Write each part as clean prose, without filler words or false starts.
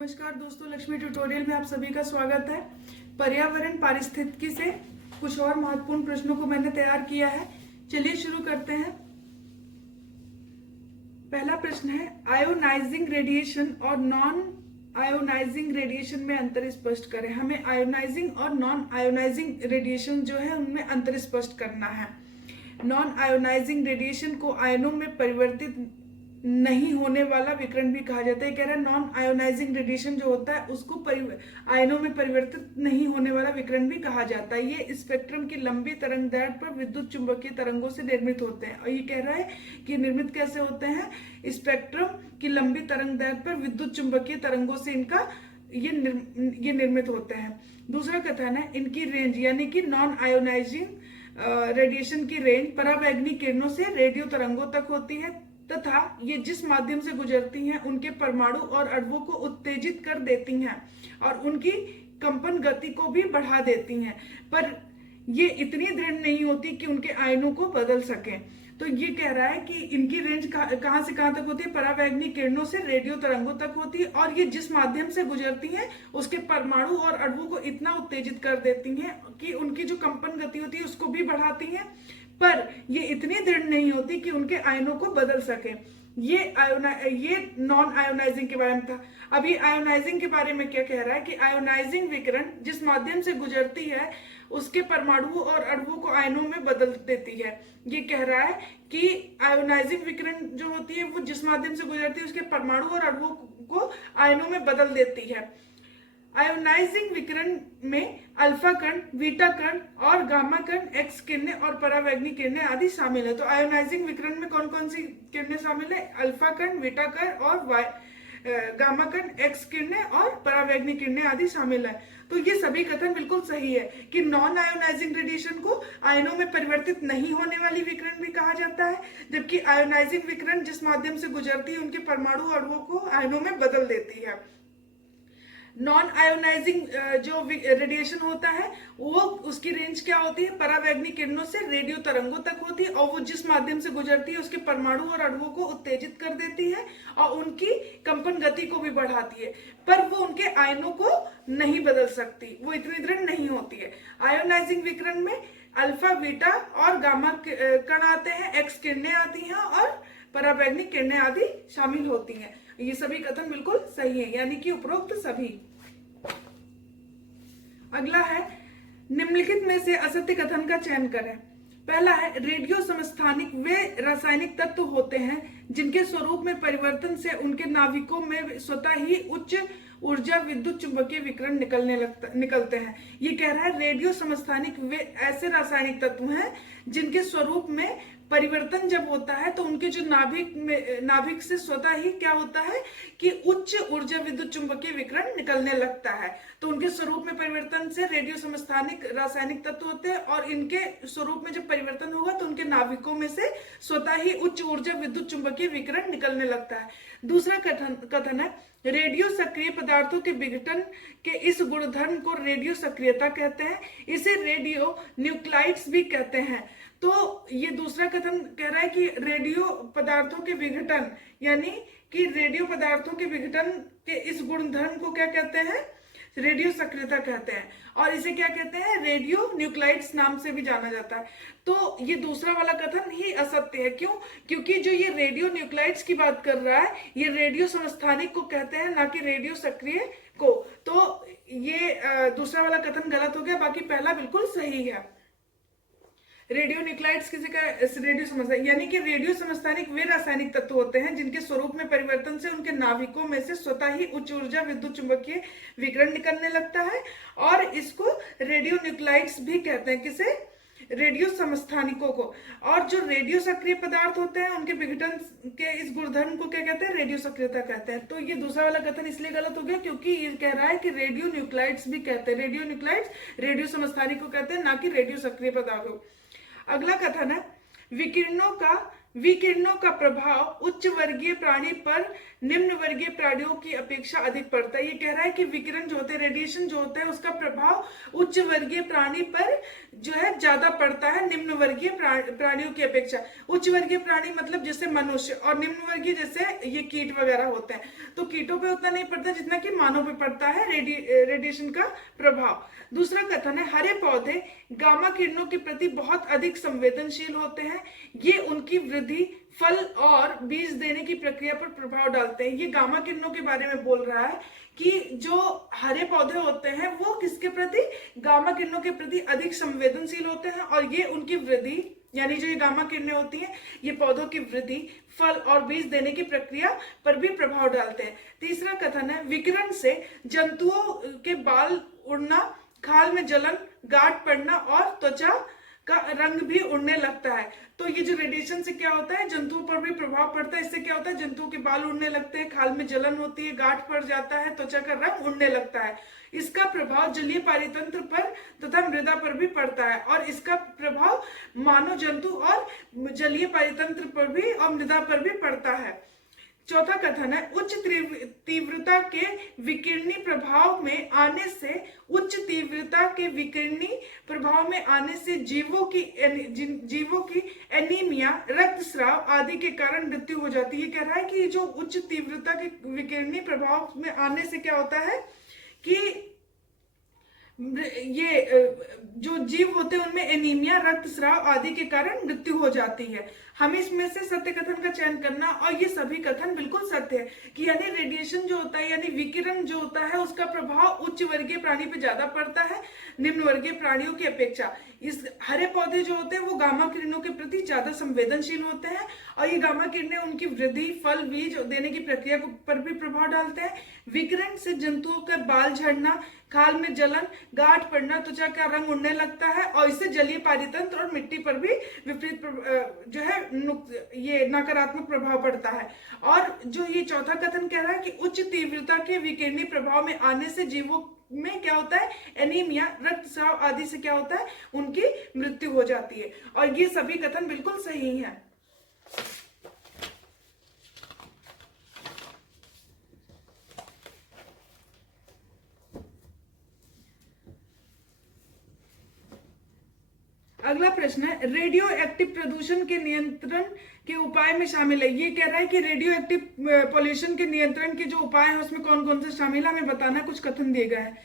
नमस्कार दोस्तों, लक्ष्मी ट्यूटोरियल में आप सभी का स्वागत है। पर्यावरण पारिस्थितिकी से कुछ और महत्वपूर्ण प्रश्नों को मैंने तैयार किया है। चलिए शुरू करते हैं। पहला प्रश्न है, आयोनाइजिंग रेडिएशन और नॉन आयोनाइजिंग रेडिएशन में अंतर स्पष्ट करें। हमें आयोनाइजिंग और नॉन आयोनाइजिंग रेडिएशन जो है उनमें अंतर स्पष्ट करना है। नॉन आयोनाइजिंग रेडिएशन को आयनों में परिवर्तित नहीं होने वाला विकिरण भी कहा जाता है। कह रहा है नॉन आयोनाइजिंग रेडिएशन जो होता है उसको आयनों में परिवर्तित नहीं होने वाला विकिरण भी कहा जाता है। ये स्पेक्ट्रम की लंबी तरंग दैर्घ्य पर विद्युत चुंबकीय तरंगों से निर्मित होते हैं। और ये कह रहा है कि निर्मित कैसे होते हैं। स्पेक्ट्रम की लंबी तरंग दैर्घ्य पर विद्युत चुंबकीय तरंगों से इनका ये निर्मित होते हैं। दूसरा कथन है, इनकी रेंज यानी कि नॉन आयोनाइजिंग रेडिएशन की रेंज परावैंगनी किरणों से रेडियो तरंगों तक होती है तथा ये जिस माध्यम से गुजरती हैं उनके परमाणु और अणुओं को उत्तेजित कर देती हैं और उनकी कंपन गति को भी बढ़ा देती हैं, पर ये इतनी दृढ़ नहीं होती कि उनके आयनों को बदल सकें। तो ये कह रहा है कि इनकी रेंज कहां से कहां तक होती है। परावैंगनी किरणों से रेडियो तरंगों तक होती है और ये जिस माध्यम से गुजरती हैं उसके परमाणु और अणुओं को इतना उत्तेजित कर देती हैं कि उनकी जो कंपन गति होती है उसको भी बढ़ाती हैं, पर ये इतनी दृढ़ नहीं होती कि उनके आयनों को बदल सके। ये नॉन आयोनाइजिंग के बारे में था। अब ये आयोनाइजिंग के बारे में क्या कह रहा है कि आयोनाइजिंग विकिरण जिस माध्यम से गुजरती है उसके परमाणुओं और अणुओं को आयनों में बदल देती है। ये कह रहा है कि आयोनाइजिंग विकिरण जो होती है वो जिस माध्यम से गुजरती है उसके परमाणु और अणुओं को आयनों में बदल देती है। आयोनाइजिंग विकिरण में अल्फा कण, बीटा कण और गामा कण, एक्स किरणें और परावैंगनी किरणें आदि शामिल है। तो आयोनाइजिंग विकिरण में कौन कौन सी किरणें शामिल है। अल्फा कण, बीटा कण और गामा कण, एक्स किरणें और परावैंगनी किरणें आदि शामिल है। तो ये सभी कथन बिल्कुल सही है कि नॉन आयोनाइजिंग रेडिएशन को आयनों में परिवर्तित नहीं होने वाली विकिरण भी कहा जाता है, जबकि आयोनाइजिंग विकिरण जिस माध्यम से गुजरती है उनके परमाणु अणुओं को आयनों में बदल देती है। नॉन आयोनाइजिंग जो रेडिएशन होता है वो उसकी रेंज क्या होती है। परावैंगनी किरणों से रेडियो तरंगों तक होती है और वो जिस माध्यम से गुजरती है उसके परमाणु और अणुओं को उत्तेजित कर देती है और उनकी कंपन गति को भी बढ़ाती है, पर वो उनके आयनों को नहीं बदल सकती, वो इतनी दृढ़ नहीं होती है। आयोनाइजिंग विकिरण में अल्फा, बीटा और गामा कण आते हैं, एक्स किरणें आती हैं और परावैंगनी किरणें आदि शामिल होती हैं। ये सभी कथन बिल्कुल सही है, यानी कि उपरोक्त सभी। अगला है, निम्नलिखित में से असत्य कथन का चयन करें। पहला है, रेडियो समस्थानिक वे रासायनिक तत्व होते हैं जिनके स्वरूप में परिवर्तन से उनके नाभिकों में स्वतः ही उच्च ऊर्जा विद्युत चुंबकीय विकिरण निकलते हैं। ये कह रहा है रेडियो समस्थानिक वे ऐसे रासायनिक तत्व हैं जिनके स्वरूप में परिवर्तन जब होता है तो उनके जो नाभिक से स्वतः ही क्या होता है कि उच्च ऊर्जा विद्युत चुंबकीय विकिरण निकलने लगता है। तो उनके स्वरूप में परिवर्तन से रेडियो समस्थानिक रासायनिक तत्व होते हैं और इनके स्वरूप में जब परिवर्तन होगा तो उनके नाभिकों में से स्वतः ही उच्च ऊर्जा विद्युत चुंबकीय विकिरण निकलने लगता है। दूसरा कथन है, रेडियो सक्रिय पदार्थों के विघटन के इस गुणधर्म को रेडियो सक्रियता कहते हैं। इसे रेडियो न्यूक्लाइड्स भी कहते हैं। तो ये दूसरा कथन कह रहा है कि रेडियो पदार्थों के विघटन यानी कि रेडियो पदार्थों के विघटन के इस गुणधर्म को क्या कहते हैं, रेडियो सक्रियता कहते हैं। और इसे क्या कहते हैं, रेडियो न्यूक्लाइड्स नाम से भी जाना जाता है। तो ये दूसरा वाला कथन ही असत्य है। क्यों? क्योंकि जो ये रेडियो न्यूक्लाइड्स की बात कर रहा है ये रेडियो समस्थानिक को कहते हैं, ना कि रेडियो सक्रिय को। तो ये दूसरा वाला कथन गलत हो गया, बाकी पहला बिल्कुल सही है। रेडियो न्यूक्लाइड्स किसी का रेडियो समस्थानिक यानी कि रेडियो समस्थानिक वे रासायनिक तत्व होते हैं जिनके स्वरूप में परिवर्तन से उनके नाभिकों में से स्वतः ही उच्च ऊर्जा विद्युत चुंबकीय विकिरण निकलने लगता है और इसको रेडियो न्यूक्लाइड्स भी कहते हैं। किसे? रेडियो समस्थानिकों को। और जो रेडियो सक्रिय पदार्थ होते हैं उनके विघटन के इस गुणधर्म को क्या कहते हैं, रेडियो सक्रियता कहते हैं। तो ये दूसरा वाला कथन इसलिए गलत हो गया क्योंकि ये कह रहा है कि रेडियो न्यूक्लाइड्स भी कहते हैं। रेडियो न्यूक्लाइड्स रेडियो समस्थानिक को कहते हैं, ना कि रेडियो सक्रिय पदार्थों। अगला कथन है, विकिरणों का प्रभाव उच्च वर्गीय प्राणी पर निम्न वर्गीय प्राणियों की अपेक्षा अधिक पड़ता है। ये कह रहा है कि विकिरण जो होते हैं, रेडिएशन जो होता है, उसका प्रभाव उच्च वर्गीय प्राणी पर जो है ज्यादा पड़ता है निम्न वर्गीय प्राणियों की अपेक्षा। उच्च वर्गीय प्राणी मतलब जैसे मनुष्य, और निम्न वर्गीय जैसे ये कीट वगैरह होते हैं। तो कीटों पे उतना नहीं पड़ता जितना कि मानव पे पड़ता है रेडिएशन का प्रभाव। दूसरा कथन है, हरे पौधे गामा किरणों के प्रति बहुत अधिक संवेदनशील होते हैं। ये उनकी वृद्धि, फल और बीज देने की प्रक्रिया पर प्रभाव डालते हैं। ये गामा किरणों के बारे में बोल रहा है कि जो हरे पौधे होते हैं वो किसके प्रति, गामा किरणों के प्रति अधिक संवेदनशील होते हैं, और ये उनकी वृद्धि, यानी जो ये गामा किरणें होती हैं, ये पौधों की वृद्धि, फल और बीज देने की प्रक्रिया पर भी प्रभाव डालते हैं। तीसरा कथन है, विकिरण से जंतुओं के बाल उड़ना, खाल में जलन, गांठ पड़ना और त्वचा का रंग भी उड़ने लगता है। तो ये जो रेडिएशन से क्या होता है, जंतुओं पर भी प्रभाव पड़ता है। इससे क्या होता है, जंतुओं के बाल उड़ने लगते हैं, खाल में जलन होती है, गांठ पड़ जाता है, त्वचा का रंग उड़ने लगता है। इसका प्रभाव जलीय पारितंत्र पर तथा मृदा पर भी पड़ता है, और इसका प्रभाव मानव, जंतु और जलीय पारितंत्र पर भी और मृदा पर भी पड़ता है। चौथा कथन है, उच्च तीव्रता के विकिरणी प्रभाव में आने से, उच्च तीव्रता के विकिरणी प्रभाव में आने से जीवों की एनीमिया, रक्तस्राव आदि के कारण मृत्यु हो जाती है। ये कह रहा है कि जो उच्च तीव्रता के विकिरणी प्रभाव में आने से क्या होता है कि ये जो जीव होते हैं उनमें एनीमिया, रक्तस्राव आदि के कारण मृत्यु हो जाती है। हमें इसमें से सत्य कथन का चयन करना, और ये सभी कथन बिल्कुल सत्य है कि यानी रेडिएशन जो होता है, यानी विकिरण जो होता है, उसका प्रभाव उच्च वर्गीय प्राणी पे ज्यादा पड़ता है निम्न वर्गीय प्राणियों की अपेक्षा। इस हरे पौधे जो होते हैं वो गामा किरणों के प्रति ज्यादा संवेदनशील होते हैं, और ये गामा किरणें उनकी वृद्धि, फल, बीज देने की प्रक्रिया पर भी प्रभाव डालते हैं। विकिरण से जंतुओं का बाल झड़ना, खाल में जलन, गांठ पड़ना, त्वचा का रंग उड़ने लगता है, और इससे जलीय पारितंत्र और मिट्टी पर भी विपरीत जो है ये नकारात्मक प्रभाव पड़ता है। और जो ये चौथा कथन कह रहा है कि उच्च तीव्रता के विकिरणी प्रभाव में आने से जीवों में क्या होता है, एनीमिया, रक्तस्राव आदि से क्या होता है, उनकी मृत्यु हो जाती है। और ये सभी कथन बिल्कुल सही हैं। अगला प्रश्न है, रेडियो एक्टिव प्रदूषण के नियंत्रण के उपाय में शामिल है। ये कह रहा है कि रेडियो एक्टिव पॉल्यूशन के नियंत्रण के जो उपाय है उसमें कौन कौन से शामिल है, हमें बताना। कुछ कथन दिए गए हैं।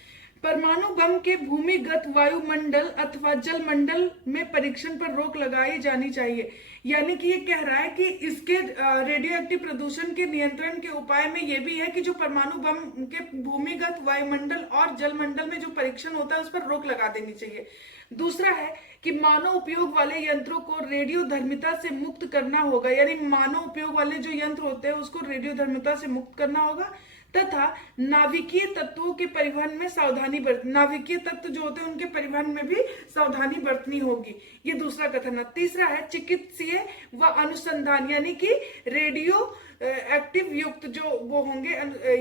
परमाणु बम के भूमिगत वायुमंडल अथवा जलमंडल में परीक्षण पर रोक लगाई जानी चाहिए। यानी कि ये कह रहा है कि इसके रेडियो एक्टिव प्रदूषण के नियंत्रण के उपाय में ये भी है कि जो परमाणु बम के भूमिगत वायुमंडल और जलमंडल में जो परीक्षण होता है उस पर रोक लगा देनी चाहिए। दूसरा है कि मानव उपयोग वाले यंत्रों को रेडियो धर्मिता से मुक्त करना होगा। यानी मानव उपयोग वाले जो यंत्र होते हैं उसको रेडियो धर्मिता से मुक्त करना होगा, तथा नाभिकीय तत्वों के परिवहन में सावधानी नाभिकीय तत्व जो होते हैं उनके परिवहन में भी सावधानी बरतनी होगी। ये दूसरा कथन है। तीसरा है, चिकित्सीय व अनुसंधान, यानी कि रेडियो एक्टिव युक्त जो वो होंगे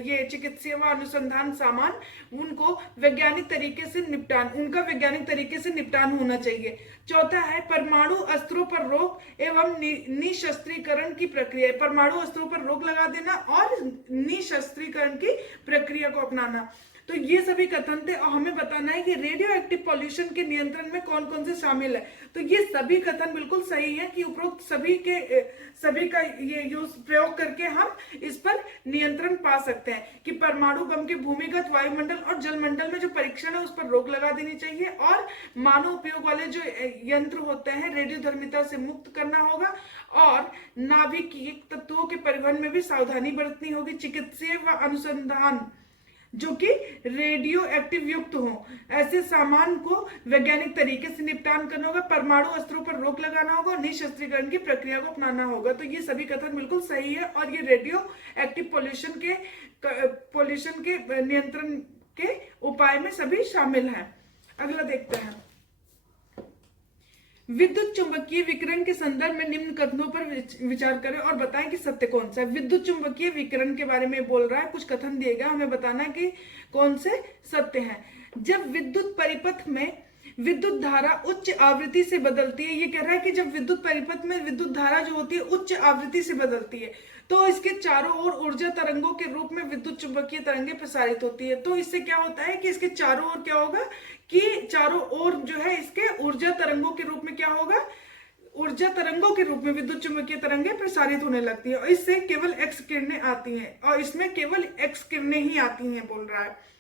ये चिकित्सीय व अनुसंधान सामान, उनको वैज्ञानिक तरीके से वैज्ञानिक तरीके से निपटान होना चाहिए। चौथा है, परमाणु अस्त्रों पर रोक एवं निशस्त्रीकरण की प्रक्रिया। परमाणु अस्त्रों पर रोक लगा देना और निशस्त्रीकरण की प्रक्रिया को अपनाना। तो ये सभी कथन थे, और हमें बताना है कि रेडियो एक्टिव पॉल्यूशन के नियंत्रण में कौन कौन से शामिल है। तो ये सभी कथन बिल्कुल सही है कि उपरोक्त सभी का ये यूज प्रयोग करके हम इस पर नियंत्रण पा सकते हैं कि परमाणु बम के भूमिगत, वायुमंडल और जलमंडल में जो परीक्षण है उस पर रोक लगा देनी चाहिए, और मानव उपयोग वाले जो यंत्र होते हैं रेडियो धर्मिता से मुक्त करना होगा, और नाभिकीय तत्वों के परिवहन में भी सावधानी बरतनी होगी। चिकित्सीय व अनुसंधान जो कि रेडियो एक्टिव युक्त हो, ऐसे सामान को वैज्ञानिक तरीके से निपटान करना होगा। परमाणु अस्त्रों पर रोक लगाना होगा और निशस्त्रीकरण की प्रक्रिया को अपनाना होगा। तो ये सभी कथन बिल्कुल सही है, और ये रेडियो एक्टिव पॉल्यूशन के नियंत्रण के उपाय में सभी शामिल हैं। अगला देखते हैं, विद्युत चुंबकीय विकिरण के संदर्भ में निम्न कथनों पर विचार करें और बताएं कि सत्य कौन सा है। विद्युत चुंबकीय विकिरण के बारे में बोल रहा है, कुछ कथन दिए गए, हमें बताना है कि कौन से सत्य हैं। जब विद्युत परिपथ में विद्युत धारा उच्च आवृत्ति से बदलती है। ये कह रहा है कि जब विद्युत परिपथ में विद्युत धारा जो होती है उच्च आवृत्ति से बदलती है तो इसके चारों ओर ऊर्जा तरंगों के रूप में विद्युत चुंबकीय तरंगें प्रसारित होती है। तो इससे क्या होता है कि इसके चारों ओर क्या होगा कि चारों ओर जो है इसके ऊर्जा तरंगों के रूप में क्या होगा, ऊर्जा तरंगों के रूप में विद्युत चुंबकीय तरंगें प्रसारित होने लगती है और इससे केवल एक्स किरणें आती हैं और इसमें केवल एक्स किरणें ही आती हैं बोल रहा है।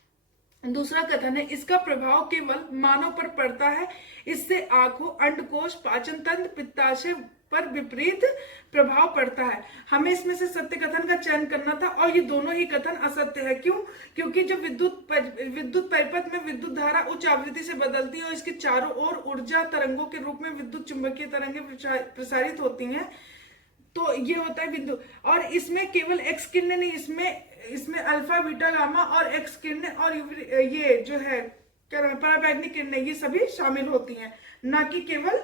दूसरा कथन है इसका प्रभाव केवल मानव पर पड़ता है, इससे आंखों, अंडकोश, पाचन तंत्र, पित्ताशय पर विपरीत प्रभाव पड़ता है। हमें इसमें से सत्य कथन का चयन करना था और ये दोनों ही कथन असत्य है। क्यों? क्योंकि जब विद्युत परिपथ में विद्युत धारा उच्च आवृत्ति से बदलती है और इसके चारों ओर ऊर्जा तरंगों के रूप में विद्युत चुंबकीय तरंगें प्रसारित होती हैं तो ये होता है बिंदु। और इसमें केवल एक्स किरणें नहीं, इसमें अल्फा, बीटा, गामा और एक्स किरणें और ये जो है पराबैंगनी किरणें ये सभी शामिल होती हैं, ना कि केवल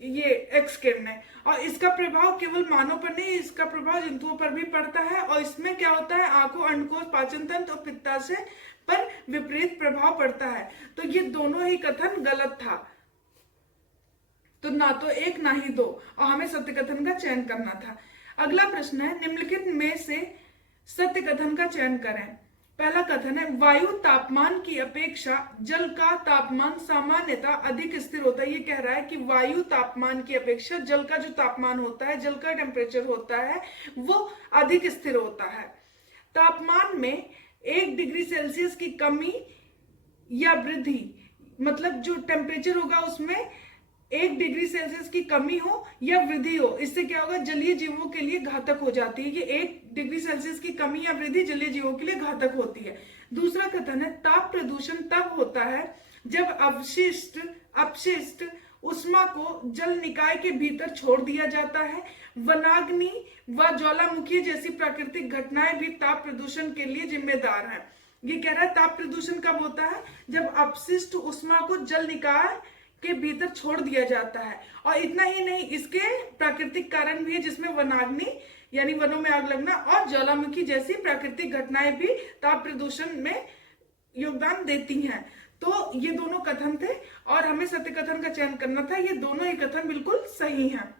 ये एक्स किरणें। और इसका प्रभाव केवल मानव पर नहीं, इसका प्रभाव जंतुओं पर भी पड़ता है और इसमें क्या होता है आंखों, अंडकोश, पाचन तंत्र और पित्ताशय पर विपरीत प्रभाव पड़ता है। तो ये दोनों ही कथन गलत था, तो ना तो एक ना ही दो, और हमें सत्य कथन का चयन करना था। अगला प्रश्न है निम्नलिखित में से सत्य कथन का चयन करें। पहला कथन है वायु तापमान की अपेक्षा जल का तापमान सामान्यतः अधिक स्थिर होता है। ये कह रहा है कि वायु तापमान की अपेक्षा जल का जो तापमान होता है, जल का टेम्परेचर होता है वो अधिक स्थिर होता है। तापमान में 1 डिग्री सेल्सियस की कमी या वृद्धि, मतलब जो टेम्परेचर होगा उसमें 1 डिग्री सेल्सियस की कमी हो या वृद्धि हो, इससे क्या होगा जलीय जीवों के लिए घातक हो जाती है। ये 1 डिग्री सेल्सियस की कमी या वृद्धि जलीय जीवों के लिए घातक होती है। दूसरा कथन है ताप प्रदूषण तब होता है जब अपशिष्ट उष्मा को जल निकाय के भीतर छोड़ दिया जाता है। वनाग्नि व ज्वालामुखी जैसी प्राकृतिक घटनाएं भी ताप प्रदूषण के लिए जिम्मेदार हैं। ये कह रहा है ताप प्रदूषण कब होता है, जब अपशिष्ट उष्मा को जल निकाय के भीतर छोड़ दिया जाता है। और इतना ही नहीं, इसके प्राकृतिक कारण भी है जिसमें वनाग्नि यानी वनों में आग लगना और ज्वालामुखी जैसी प्राकृतिक घटनाएं भी ताप प्रदूषण में योगदान देती हैं। तो ये दोनों कथन थे और हमें सत्य कथन का चयन करना था। ये दोनों ही कथन बिल्कुल सही हैं।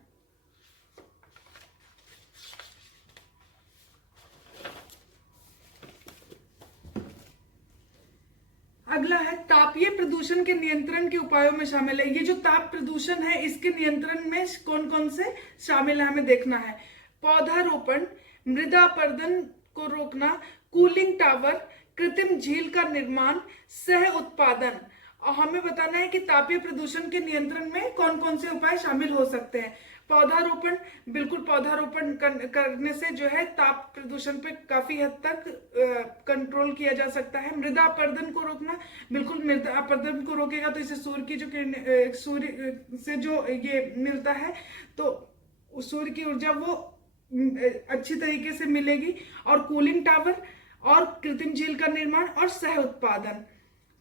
अगला है तापीय प्रदूषण के नियंत्रण के उपायों में शामिल है। ये जो ताप प्रदूषण है इसके नियंत्रण में कौन कौन से शामिल है हमें देखना है। पौधारोपण, मृदा अपरदन को रोकना, कूलिंग टावर, कृत्रिम झील का निर्माण, सह उत्पादन। और हमें बताना है कि तापीय प्रदूषण के नियंत्रण में कौन कौन से उपाय शामिल हो सकते हैं। पौधारोपण, बिल्कुल पौधारोपण करने से जो है ताप प्रदूषण पे काफी हद तक कंट्रोल किया जा सकता है। मृदा अपरदन को रोकना, बिल्कुल मृदा अपरदन को रोकेगा तो इसे सूर्य की जो सूर्य से जो ये मिलता है तो सूर्य की ऊर्जा वो अच्छी तरीके से मिलेगी। और कूलिंग टावर और कृत्रिम झील का निर्माण और सह उत्पादन,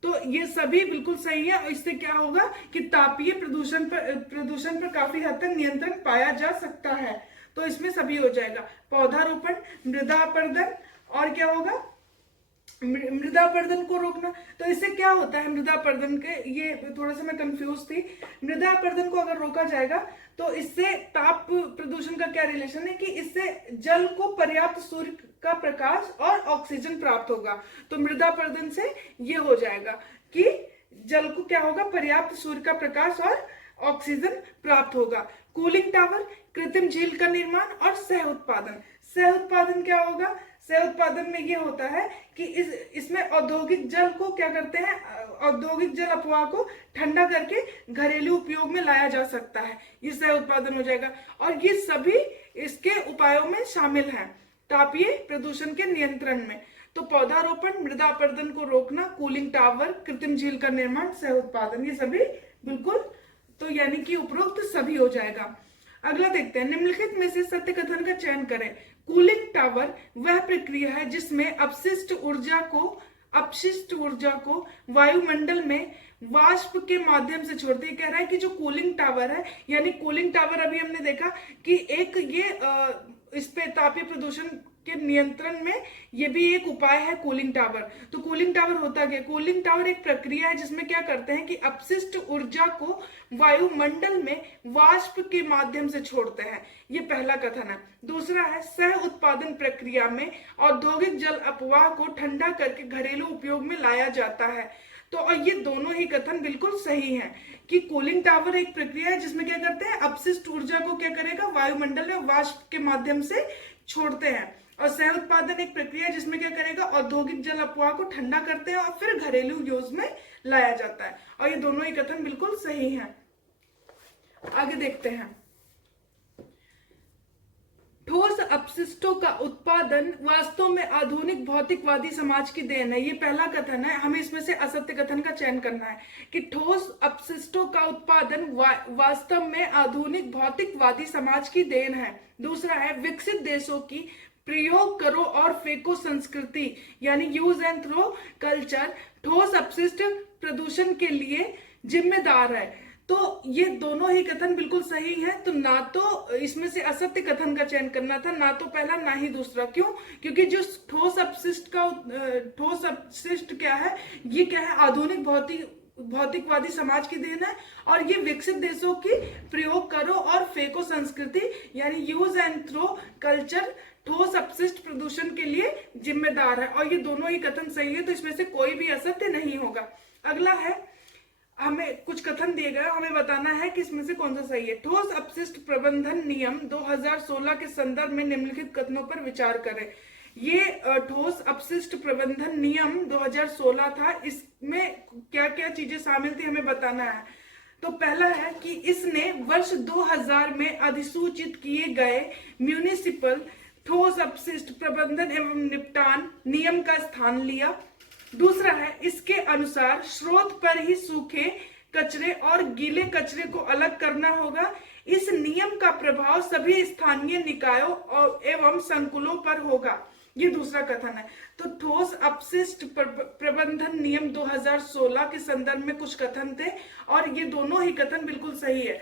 तो ये सभी बिल्कुल सही है। और इससे क्या होगा कि तापीय प्रदूषण पर काफी हद तक नियंत्रण पाया जा सकता है। तो इसमें सभी हो जाएगा, पौधारोपण, मृदा अपरदन और क्या होगा मृदा अपरदन को रोकना। तो इससे क्या होता है मृदा अपरदन के, ये थोड़ा सा मैं कंफ्यूज थी। मृदा अपरदन को अगर रोका जाएगा तो इससे ताप प्रदूषण का क्या रिलेशन है कि इससे जल को पर्याप्त सूर्य का प्रकाश और ऑक्सीजन प्राप्त होगा। तो मृदा अपरदन से ये हो जाएगा कि जल को क्या होगा पर्याप्त सूर्य का प्रकाश और ऑक्सीजन प्राप्त होगा। कूलिंग टावर, कृत्रिम झील का निर्माण और सह उत्पादन। सह उत्पादन क्या होगा, सह उत्पादन में ये होता है कि इसमें औद्योगिक जल को क्या करते हैं, औद्योगिक जल अपवाह को ठंडा करके घरेलू उपयोग में लाया जा सकता है, ये सह उत्पादन हो जाएगा। और ये सभी इसके उपायों में शामिल हैं तापीय प्रदूषण के नियंत्रण में। तो पौधारोपण, मृदा अपरदन को रोकना, कूलिंग टावर, कृत्रिम झील का निर्माण, सह उत्पादन, ये सभी बिल्कुल, तो यानी कि उपरोक्त सभी हो जाएगा। अगला देखते हैं, निम्नलिखित में से सत्य कथन का चयन करें। कूलिंग टावर वह प्रक्रिया है जिसमें अपशिष्ट ऊर्जा को वायुमंडल में वाष्प के माध्यम से छोड़ते हैं। कह रहा है कि जो कूलिंग टावर है, यानी कूलिंग टावर अभी हमने देखा कि एक ये इस पे तापीय प्रदूषण के नियंत्रण में ये भी एक उपाय है कूलिंग टावर। तो कूलिंग टावर होता क्या? कूलिंग टावर एक प्रक्रिया है जिसमें क्या करते हैं कि अपशिष्ट ऊर्जा को वायुमंडल में वाष्प के माध्यम से छोड़ते हैं। ये पहला कथन है। दूसरा है सह उत्पादन प्रक्रिया में औद्योगिक जल अपवाह को ठंडा करके घरेलू उपयोग में लाया जाता है। तो और ये दोनों ही कथन बिल्कुल सही हैं कि कूलिंग टावर एक प्रक्रिया है जिसमें क्या करते हैं, अपशिष्ट ऊर्जा को क्या करेगा, वायुमंडल में वाष्प के माध्यम से छोड़ते हैं। और सह उत्पादन एक प्रक्रिया है जिसमें क्या करेगा, औद्योगिक जल अपवाह को ठंडा करते हैं और फिर घरेलू यूज में लाया जाता है। और ये दोनों ही कथन बिल्कुल सही हैं। आगे देखते हैं। ठोस अपशिष्टों का उत्पादन वास्तव में आधुनिक भौतिकवादी समाज की देन है। ये पहला कथन है। हमें इसमें से असत्य कथन का चयन करना है कि ठोस अपशिष्टों का उत्पादन वास्तव में आधुनिक भौतिकवादी समाज की देन है। दूसरा है विकसित देशों की प्रयोग करो और फेंको संस्कृति यानी यूज एंड थ्रो कल्चर ठोस अपशिष्ट प्रदूषण के लिए जिम्मेदार है। तो ये दोनों ही कथन बिल्कुल सही है। तो ना तो इसमें से असत्य कथन का चयन करना था, ना तो पहला ना ही दूसरा। क्यों? क्योंकि जो ठोस अपशिष्ट क्या है, ये क्या है, आधुनिक भौतिकवादी समाज की देन है। और ये विकसित देशों की प्रयोग करो और फेंको संस्कृति यानी यूज एंड थ्रो कल्चर ठोस अपशिष्ट प्रदूषण के लिए जिम्मेदार है। और ये दोनों ही कथन सही है। तो इसमें से कोई भी असत्य नहीं होगा। अगला है, हमें कुछ कथन दिए गए, हमें बताना है कि इसमें से कौन सा सही है। ठोस अपशिष्ट प्रबंधन नियम 2016 के संदर्भ में निम्नलिखित कथनों पर विचार करें। ये ठोस अपशिष्ट प्रबंधन नियम 2016 था। इसमें क्या क्या चीजें शामिल थी हमें बताना है। तो पहला है कि इसने वर्ष 2000 में अधिसूचित किए गए म्यूनिसिपल ठोस अपशिष्ट प्रबंधन एवं निपटान नियम का स्थान लिया। दूसरा है, इसके अनुसार स्रोत पर ही सूखे कचरे और गीले कचरे को अलग करना होगा। इस नियम का प्रभाव सभी स्थानीय निकायों और एवं संकुलों पर होगा। ये दूसरा कथन है। तो ठोस अपशिष्ट प्रबंधन नियम 2016 के संदर्भ में कुछ कथन थे और ये दोनों ही कथन बिल्कुल सही है।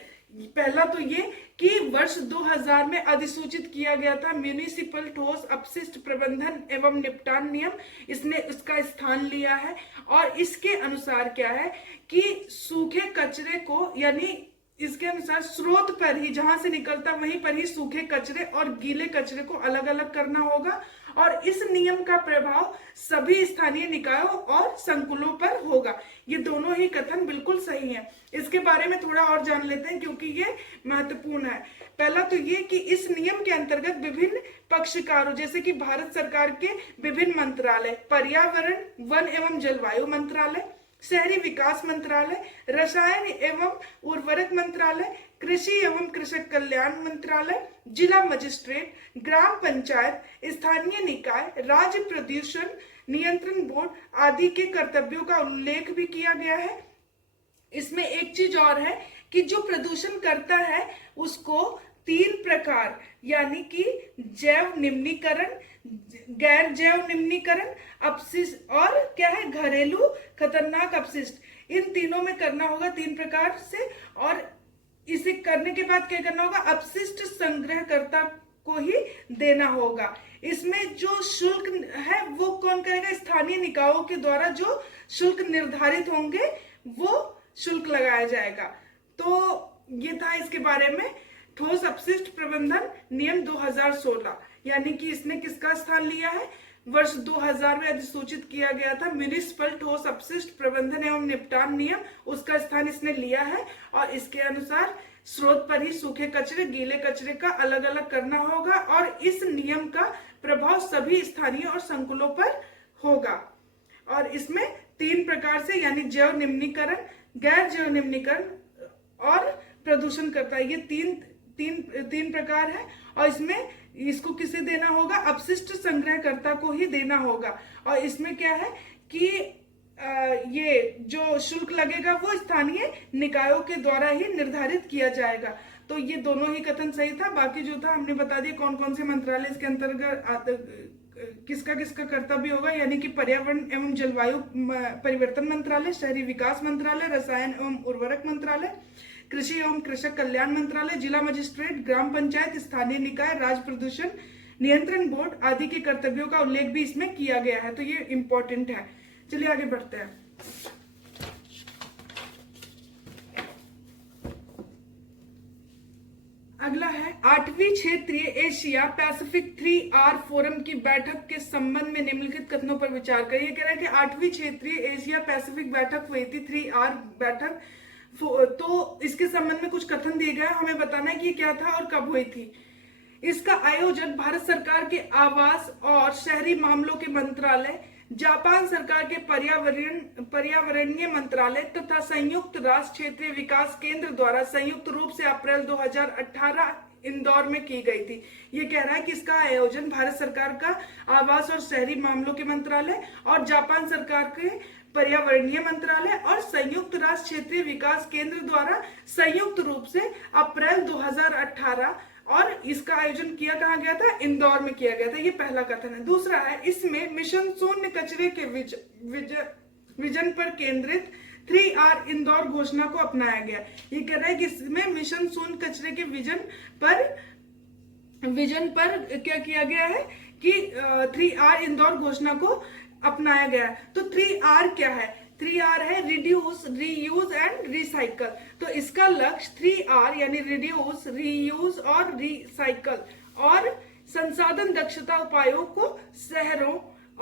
पहला तो ये कि वर्ष 2000 में अधिसूचित किया गया था म्यूनिसिपल ठोस अपशिष्ट प्रबंधन एवं निपटान नियम, इसने इसका स्थान लिया है। और इसके अनुसार क्या है कि सूखे कचरे को यानी इसके अनुसार स्रोत पर ही, जहां से निकलता वहीं पर ही सूखे कचरे और गीले कचरे को अलग अलग करना होगा। और इस नियम का प्रभाव सभी स्थानीय निकायों और संकुलों पर होगा। ये दोनों ही कथन बिल्कुल सही हैं। इसके बारे में थोड़ा और जान लेते हैं क्योंकि ये महत्वपूर्ण है। पहला तो ये कि इस नियम के अंतर्गत विभिन्न पक्षकारों जैसे कि भारत सरकार के विभिन्न मंत्रालय, पर्यावरण वन एवं जलवायु मंत्रालय, शहरी विकास मंत्रालय, रसायन एवं उर्वरक मंत्रालय, कृषि एवं कृषक कल्याण मंत्रालय, जिला मजिस्ट्रेट, ग्राम पंचायत, स्थानीय निकाय, राज्य प्रदूषण नियंत्रण बोर्ड आदि के कर्तव्यों का उल्लेख भी किया गया है। इसमें एक चीज और है कि जो प्रदूषण करता है उसको 3 प्रकार यानी कि जैव निम्नीकरण, गैर जैव निम्नीकरण, अपशिष्ट और क्या है, घरेलू खतरनाक अपशिष्ट, इन तीनों में करना होगा 3 प्रकार से। और इसे करने के बाद क्या करना होगा, अपशिष्ट संग्रहकर्ता को ही देना होगा। इसमें जो शुल्क है वो कौन करेगा, स्थानीय निकायों के द्वारा जो शुल्क निर्धारित होंगे वो शुल्क लगाया जाएगा। तो ये था इसके बारे में ठोस अपशिष्ट प्रबंधन नियम 2016 यानी कि इसने किसका स्थान लिया है, वर्ष 2000 में अधिसूचित किया गया था म्यूनिसिपल ठोस अपशिष्ट प्रबंधन एवं निपटान नियम, उसका स्थान इसने लिया है। और इसके अनुसार स्रोत पर ही सूखे कचरे गीले कचरे का अलग अलग करना होगा और इस नियम का प्रभाव सभी स्थानीय और संकुलों पर होगा। और इसमें 3 प्रकार से यानी जैव निम्नीकरण, गैर जैव निम्नीकरण और प्रदूषण करता है, ये तीन प्रकार है। और इसमें इसको किसे देना होगा, अपशिष्ट संग्रहकर्ता को ही देना होगा। और इसमें क्या है कि ये जो शुल्क लगेगा वो स्थानीय निकायों के द्वारा ही निर्धारित किया जाएगा। तो ये दोनों ही कथन सही था। बाकी जो था हमने बता दिया कौन कौन से मंत्रालय इसके अंतर्गत किसका किसका कर्तव्य होगा, यानी कि पर्यावरण एवं जलवायु परिवर्तन मंत्रालय, शहरी विकास मंत्रालय, रसायन एवं उर्वरक मंत्रालय, कृषि एवं कृषक कल्याण मंत्रालय, जिला मजिस्ट्रेट, ग्राम पंचायत, स्थानीय निकाय, राज्य प्रदूषण नियंत्रण बोर्ड आदि के कर्तव्यों का उल्लेख भी इसमें किया गया है, तो ये इंपॉर्टेंट है। चलिए आगे बढ़ते हैं। अगला है 8वीं क्षेत्रीय एशिया पैसिफिक 3R फोरम की बैठक के संबंध में निम्नलिखित कथनों पर विचार करें। ये कह रहा है कि 8वीं क्षेत्रीय एशिया पैसिफिक बैठक हुई थी, 3R बैठक, तो इसके संबंध में कुछ कथन दिए गए, हमें बताना है कि ये क्या था और कब हुई थी। इसका आयोजन भारत सरकार के आवास और शहरी मामलों के मंत्रालय, जापान सरकार के पर्यावरणीय मंत्रालय तथा संयुक्त राष्ट्र क्षेत्रीय विकास केंद्र द्वारा संयुक्त रूप से अप्रैल 2018 इंदौर में की गई थी। ये कह रहा है कि इसका आयोजन भारत सरकार का आवास और शहरी मामलों के मंत्रालय और जापान सरकार के पर्यावरणीय मंत्रालय और संयुक्त राष्ट्र क्षेत्रीय विकास केंद्र द्वारा संयुक्त रूप से अप्रैल 2018, और इसका आयोजन किया कहा गया था, इंदौर में किया गया था। ये पहला कथन है। दूसरा है, इसमें मिशन शून्य कचरे के विजन पर केंद्रित 3R इंदौर घोषणा को अपनाया गया। ये कह रहा है कि इसमें मिशन शून्य कचरे के विजन पर क्या किया गया है कि 3R इंदौर घोषणा को अपनाया गया है। तो 3R क्या है? 3R है रिड्यूस, रीयूज एंड रिसाइकल। तो इसका लक्ष्य 3R यानी रिड्यूस, रीयूज और रिसाइकल और संसाधन दक्षता उपायों को शहरों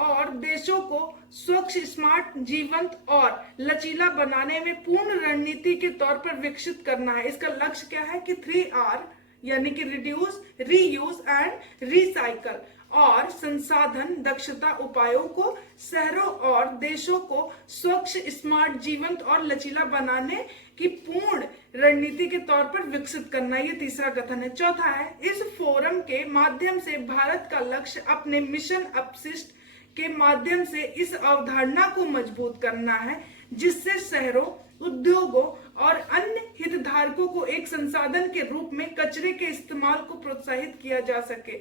और देशों को स्वच्छ, स्मार्ट, जीवंत और लचीला बनाने में पूर्ण रणनीति के तौर पर विकसित करना है। इसका लक्ष्य क्या है कि 3R यानी कि रिड्यूस, रीयूज एंड रिसाइकल और संसाधन दक्षता उपायों को शहरों और देशों को स्वच्छ, स्मार्ट, जीवंत और लचीला बनाने की पूर्ण रणनीति के तौर पर विकसित करना। ये तीसरा कथन है। चौथा है, इस फोरम के माध्यम से भारत का लक्ष्य अपने मिशन अपशिष्ट के माध्यम से इस अवधारणा को मजबूत करना है जिससे शहरों, उद्योगों और अन्य हितधारकों को एक संसाधन के रूप में कचरे के इस्तेमाल को प्रोत्साहित किया जा सके।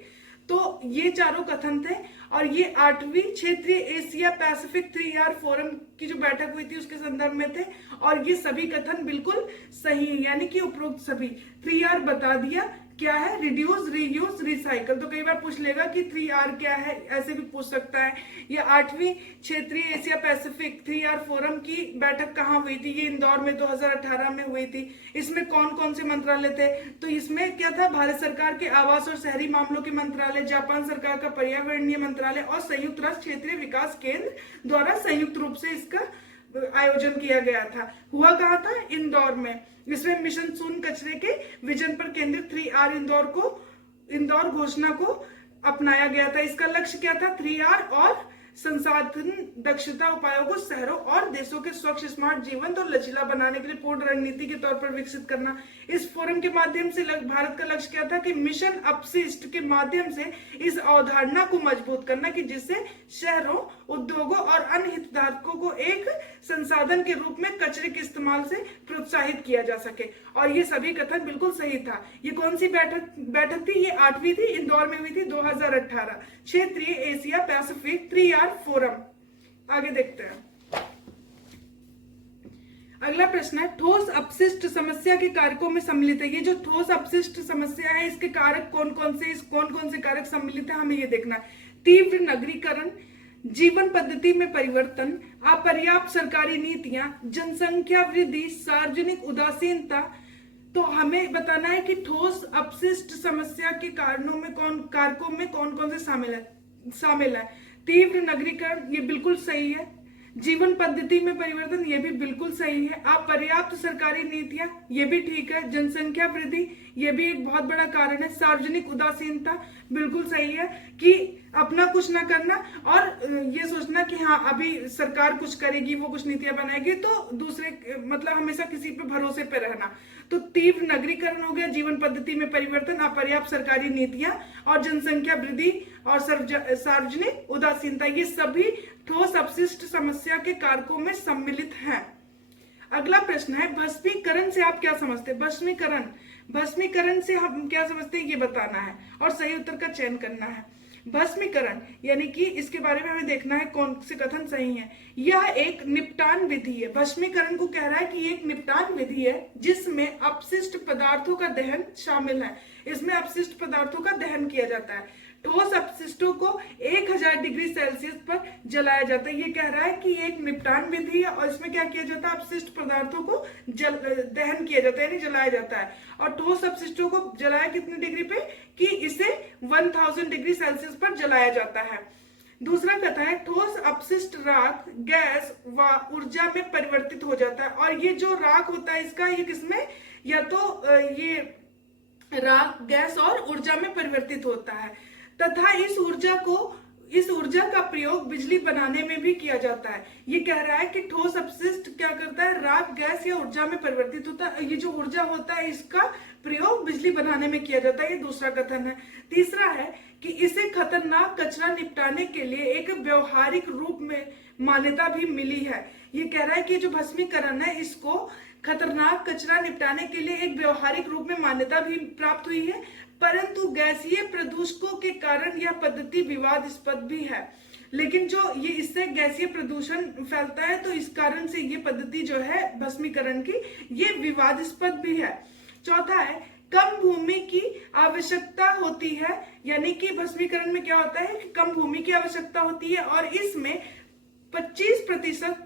तो ये चारों कथन थे और ये 8वीं क्षेत्रीय एशिया पैसिफिक 3R फोरम की जो बैठक हुई थी उसके संदर्भ में थे और ये सभी कथन बिल्कुल सही है, यानी कि उपरोक्त सभी। 3R बता दिया क्या है, रिड्यूस, रीयूज, रिसाइकल। तो कई बार पूछ लेगा कि 3R क्या है, ऐसे भी पूछ सकता है। ये 8वीं क्षेत्रीय एशिया पैसिफिक 3R फोरम की बैठक कहाँ हुई थी? ये इंदौर में 2018 में हुई थी। इसमें कौन कौन से मंत्रालय थे? तो इसमें क्या था, भारत सरकार के आवास और शहरी मामलों के मंत्रालय, जापान सरकार का पर्यावरणीय मंत्रालय और संयुक्त राष्ट्र क्षेत्रीय विकास केंद्र द्वारा संयुक्त रूप से इसका आयोजन किया गया था। हुआ कहाँ था? इंदौर में। इसमें मिशन शून्य कचरे के विजन पर केंद्रित 3R इंदौर घोषणा को अपनाया गया था। इसका लक्ष्य क्या था? 3R और संसाधन दक्षता उपायों को शहरों और देशों के स्वच्छ, स्मार्ट, जीवंत और लचीला बनाने के लिए पूर्ण रणनीति के तौर पर विकसित करना। इस फोरम के माध्यम से भारत का लक्ष्य क्या था कि मिशन अपशिष्ट के माध्यम से इस अवधारणा को मजबूत करना कि जिससे शहरों, उद्योगों और अन्य हितधारकों को एक संसाधन के रूप में कचरे के इस्तेमाल से प्रोत्साहित किया जा सके। और ये सभी कथन बिल्कुल सही था। ये कौन सी बैठक थी? ये 8वीं थी, इंदौर में हुई थी 2018, क्षेत्रीय एशिया पैसिफिक 3R फोरम। आगे देखते हैं। अगला प्रश्न है, ठोस अपशिष्ट समस्या के कारकों में सम्मिलित है। ये जो ठोस अपशिष्ट समस्या है इसके कारक कौन कौन से कारक सम्मिलित है, हमें ये देखना है। तीव्र नगरीकरण, जीवन पद्धति में परिवर्तन, अपर्याप्त सरकारी नीतियां, जनसंख्या वृद्धि, सार्वजनिक उदासीनता। तो हमें बताना है कि ठोस अपशिष्ट समस्या के कारकों में कौन कौन से शामिल है। तीव्र नगरीकरण, ये बिल्कुल सही है। जीवन पद्धति में परिवर्तन, ये भी बिल्कुल सही है। अपर्याप्त सरकारी नीतियां, ये भी ठीक है। जनसंख्या वृद्धि, ये भी एक बहुत बड़ा कारण है। सार्वजनिक उदासीनता, बिल्कुल सही है कि अपना कुछ ना करना और ये सोचना कि हाँ अभी सरकार कुछ करेगी, वो कुछ नीतियां बनाएगी, तो दूसरे मतलब हमेशा किसी पे भरोसे पे रहना। तो तीव्र नगरीकरण हो गया, जीवन पद्धति में परिवर्तन, अपर्याप्त सरकारी नीतियां और जनसंख्या वृद्धि और सार्वजनिक उदासीनता, ये सभी ठोस अपशिष्ट समस्या के कारकों में सम्मिलित हैं। अगला प्रश्न है, भस्मीकरण से आप क्या समझते हैं? भस्मीकरण से हम क्या समझते हैं ये बताना है और सही उत्तर का चयन करना है। भस्मीकरण यानी कि इसके बारे में हमें देखना है कौन से कथन सही है। यह एक निपटान विधि है। भस्मीकरण को कह रहा है कि ये एक निपटान विधि है जिसमें अपशिष्ट पदार्थों का दहन शामिल है। इसमें अपशिष्ट पदार्थों का दहन किया जाता है। ठोस अपशिष्टों को 1000 डिग्री सेल्सियस पर जलाया जाता है। ये कह रहा है कि एक निपटान विधि है और इसमें क्या किया जाता है, अपशिष्ट पदार्थों को दहन किया जाता है यानी जलाया जाता है। और ठोस अपशिष्टों को जलाया कितने डिग्री पे, कि इसे 1000 डिग्री सेल्सियस पर जलाया जाता है। दूसरा कहता है ठोस अपशिष्ट राख गैस व ऊर्जा में परिवर्तित हो जाता है। और ये जो राख होता है इसका, ये किसमें, या तो ये राख गैस और ऊर्जा में परिवर्तित होता है तथा इस ऊर्जा का प्रयोग बिजली बनाने में भी किया जाता है। ये कह रहा है कि ठोस अपशिष्ट क्या करता है, राख गैस या ऊर्जा में परिवर्तित होता है। ये जो ऊर्जा होता है इसका प्रयोग बिजली बनाने में किया जाता है। ये दूसरा कथन है। तीसरा है कि इसे खतरनाक कचरा निपटाने के लिए एक व्यवहारिक रूप में मान्यता भी मिली है। ये कह रहा है कि जो भस्मीकरण है इसको खतरनाक कचरा निपटाने के लिए एक व्यवहारिक रूप में मान्यता भी प्राप्त हुई है, परंतु गैसीय प्रदूषकों के कारण यह पद्धति विवादास्पद भी है। लेकिन जो ये इससे गैसीय प्रदूषण फैलता है तो इस कारण से ये पद्धति जो है भस्मीकरण की, ये विवादास्पद भी है। चौथा है कम भूमि की आवश्यकता होती है, यानी कि भस्मीकरण में क्या होता है कि कम भूमि की आवश्यकता होती है और इसमें 25%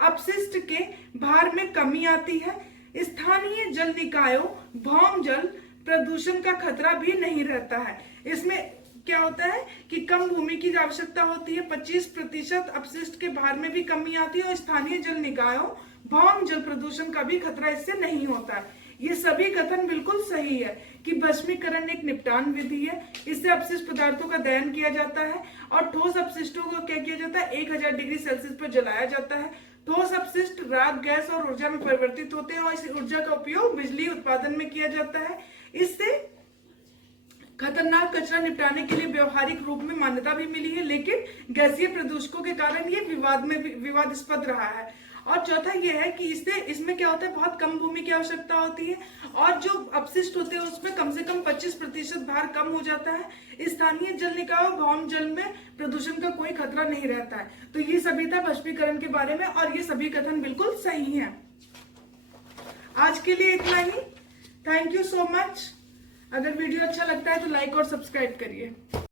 अपशिष्ट के भार में कमी आती है। स्थानीय जल निकायों भौम जल प्रदूषण का खतरा भी नहीं रहता है। इसमें क्या होता है कि कम भूमि की आवश्यकता होती है, 25% अपशिष्ट के भार में भी कमी आती है और स्थानीय जल निकायों भौम जल प्रदूषण का भी खतरा इससे नहीं होता है। ये सभी कथन बिल्कुल सही है कि भस्मीकरण एक निपटान विधि है। इससे अपशिष्ट पदार्थों का दहन किया जाता है और ठोस अपशिष्टों को क्या किया जाता है, 1000 डिग्री सेल्सियस पर जलाया जाता है। ठोस अपशिष्ट राख गैस और ऊर्जा में परिवर्तित होते हैं और इस ऊर्जा का उपयोग बिजली उत्पादन में किया जाता है। इससे खतरनाक कचरा निपटाने के लिए व्यवहारिक रूप में मान्यता भी मिली है, लेकिन गैसीय प्रदूषकों के कारण ये विवादास्पद रहा है। और चौथा ये है कि इसमें क्या होता है, बहुत कम भूमि की आवश्यकता होती है और जो अपशिष्ट होते हैं उसमें कम से कम 25% भार कम हो जाता है। स्थानीय जल निकाय भौम जल में प्रदूषण का कोई खतरा नहीं रहता है। तो ये सभी था भस्मीकरण के बारे में और ये सभी कथन बिल्कुल सही हैं। आज के लिए इतना ही। Thank you so much. अगर वीडियो अच्छा लगता है तो लाइक और सब्सक्राइब करिए।